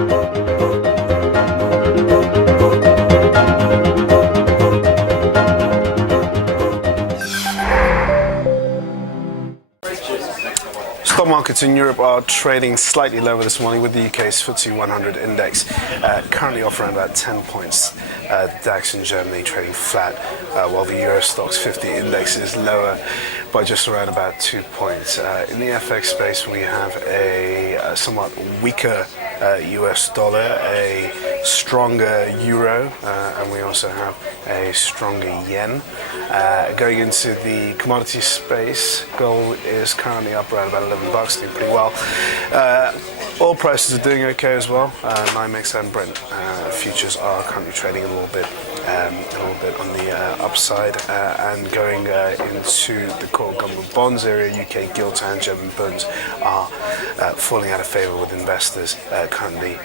Stock markets in Europe are trading slightly lower this morning, with the UK's FTSE 100 index currently off around about 10 points. DAX in Germany trading flat, while the Euro Stoxx 50 index is lower by just around about 2 points. In the FX space, we have a somewhat weaker US dollar, a stronger euro, and we also have a stronger yen. Going into the commodity space, gold is currently up around about $11, doing pretty well. Oil prices are doing okay as well. NYMEX and Brent futures are currently trading a little bit on the upside, and going into the core government bonds area, UK gilts and German bonds are falling out of favour with investors, currently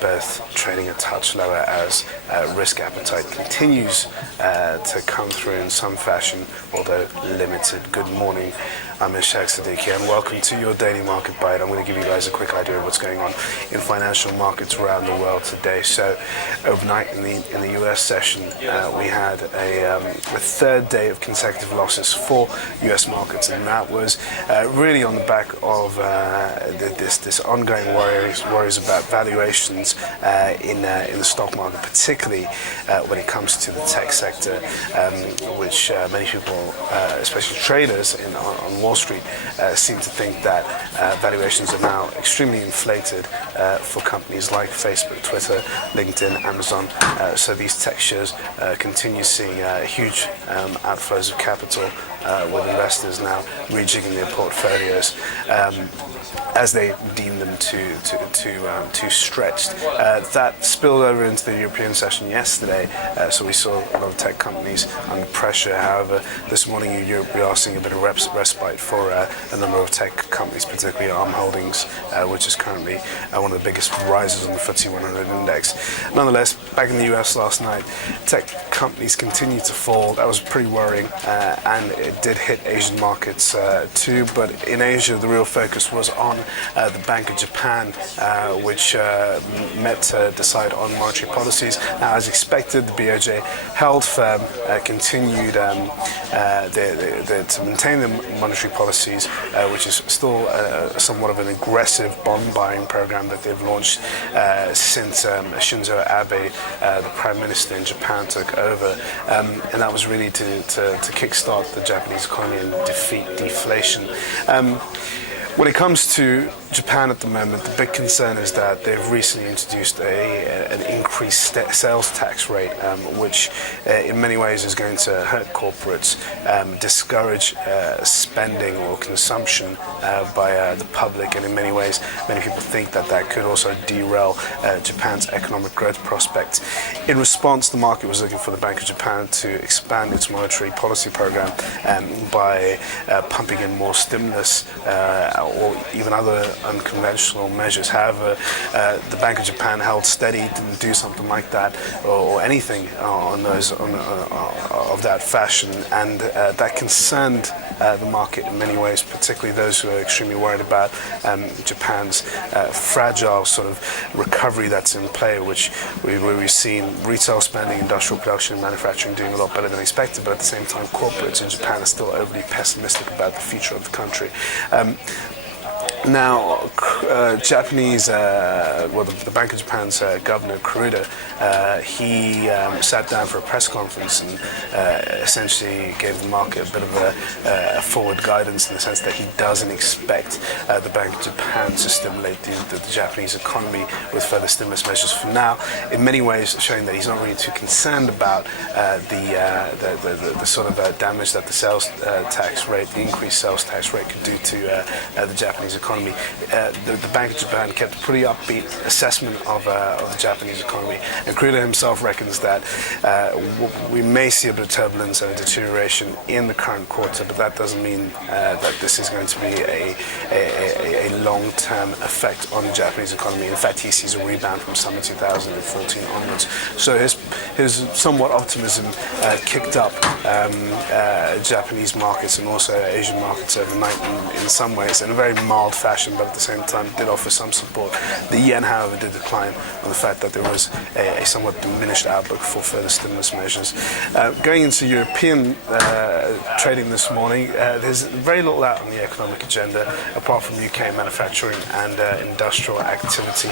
both trading a touch lower as risk appetite continues to come through in some fashion, although limited. Good morning, I'm Ishaq Siddiqui, and welcome to your daily market bite. I'm going to give you guys a quick idea of what's going on in financial markets around the world today. So overnight in the US session, we had a third day of consecutive losses for US markets, and that was really on the back of this ongoing worries about valuations in the stock market, particularly when it comes to the tech sector, which many people, especially traders on Wall Street, seem to think that valuations are now extremely inflated for companies like Facebook, Twitter, LinkedIn, Amazon. So these tech shares continue seeing huge outflows of capital, with investors now rejigging their portfolios as they deem them too stretched. That spilled over into the European session yesterday, so we saw a lot of tech companies under pressure. However, this morning in Europe we are seeing a bit of respite for a number of tech companies, particularly ARM Holdings, which is currently one of the biggest risers on the FTSE 100 index. Nonetheless, back in the US last night, tech companies continued to fall. That was pretty worrying, and it did hit Asian markets too, but in Asia the real focus was on the Bank of Japan, which met to decide on monetary policies. Now, as expected, the BOJ held firm, continued to maintain the monetary policies, which is still somewhat of an aggressive bond buying program that they've launched since Shinzo Abe, the Prime Minister in Japan, took over, and that was really to kickstart the Japanese economy and defeat deflation. When it comes to Japan at the moment, the big concern is that they've recently introduced an increased sales tax rate, which in many ways is going to hurt corporates, discourage spending or consumption by the public, and in many ways, many people think that could also derail Japan's economic growth prospects. In response, the market was looking for the Bank of Japan to expand its monetary policy program by pumping in more stimulus or even other unconventional measures. However, the Bank of Japan held steady, didn't do something like that or anything of that fashion, and that concerned the market in many ways, particularly those who are extremely worried about Japan's fragile sort of recovery that's in play, where we've seen retail spending, industrial production, manufacturing doing a lot better than expected, but at the same time corporates in Japan are still overly pessimistic about the future of the country. Now, Japanese, the Bank of Japan's Governor Kuruda, he sat down for a press conference and essentially gave the market a bit of a forward guidance, in the sense that he doesn't expect the Bank of Japan to stimulate the Japanese economy with further stimulus measures for now, in many ways showing that he's not really too concerned about the sort of damage that the sales tax rate, the increased sales tax rate, could do to the Japanese economy. The Bank of Japan kept a pretty upbeat assessment of the Japanese economy, and Kuruda himself reckons that we may see a bit of turbulence and a deterioration in the current quarter, but that doesn't mean that this is going to be a long-term effect on the Japanese economy. In fact, he sees a rebound from summer 2014 onwards. So his somewhat optimism kicked up Japanese markets and also Asian markets overnight in some ways, in a very mild fashion, but at the same time did offer some support. The yen, however, did decline on the fact that there was a somewhat diminished outlook for further stimulus measures. Going into European trading this morning, there's very little out on the economic agenda apart from UK manufacturing and industrial activity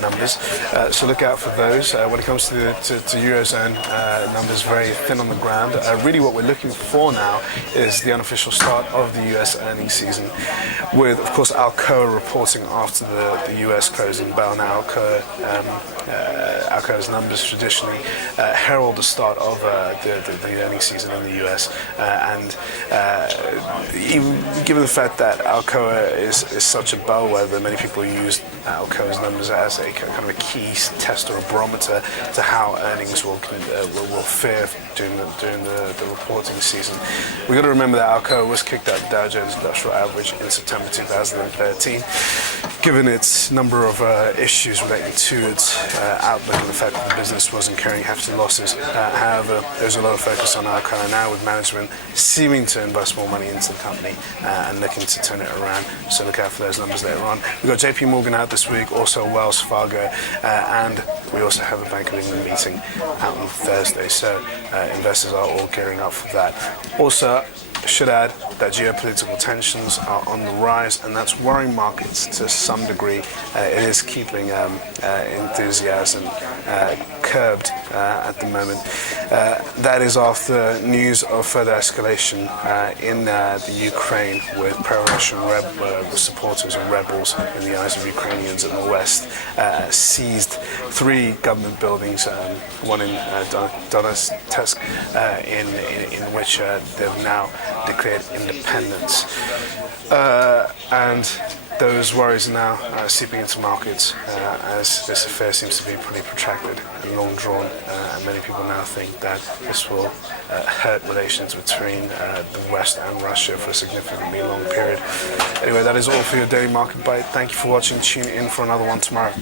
numbers. So look out for those. When it comes to Eurozone numbers, very thin on the ground. Really what we're looking for now is the unofficial start of the US earnings season, with, of course, Alcoa reporting after the US closing bell. Now, Alcoa's numbers traditionally herald the start of the earnings season in the US, and even given the fact that Alcoa is such a bellwether, many people use Alcoa's numbers as a kind of a key test or a barometer to how earnings will fare during the reporting season. We've got to remember that Alcoa was kicked out of the Dow Jones Industrial Average in September 2013, given its number of issues relating to its outlook and the fact that the business was incurring hefty losses. However, there's a lot of focus on Alcoa now, with management seeming to invest more money into the company and looking to turn it around. So look out for those numbers later on. We've got JP Morgan out this week, also Wells Fargo, and we also have a Bank of England meeting out on Thursday. So investors are all gearing up for that. Also, I should add that geopolitical tensions are on the rise, and that's worrying markets to some degree. It is keeping enthusiasm curbed at the moment. That is after news of further escalation in the Ukraine, with pro-Russian supporters and rebels, in the eyes of Ukrainians in the West, seized 3 government buildings, one in Donetsk, in which they've now declared independence. And those worries are now seeping into markets as this affair seems to be pretty protracted and long drawn, and many people now think that this will hurt relations between the West and Russia for a significantly long period. Anyway, that is all for your Daily Market Bite. Thank you for watching. Tune in for another one tomorrow.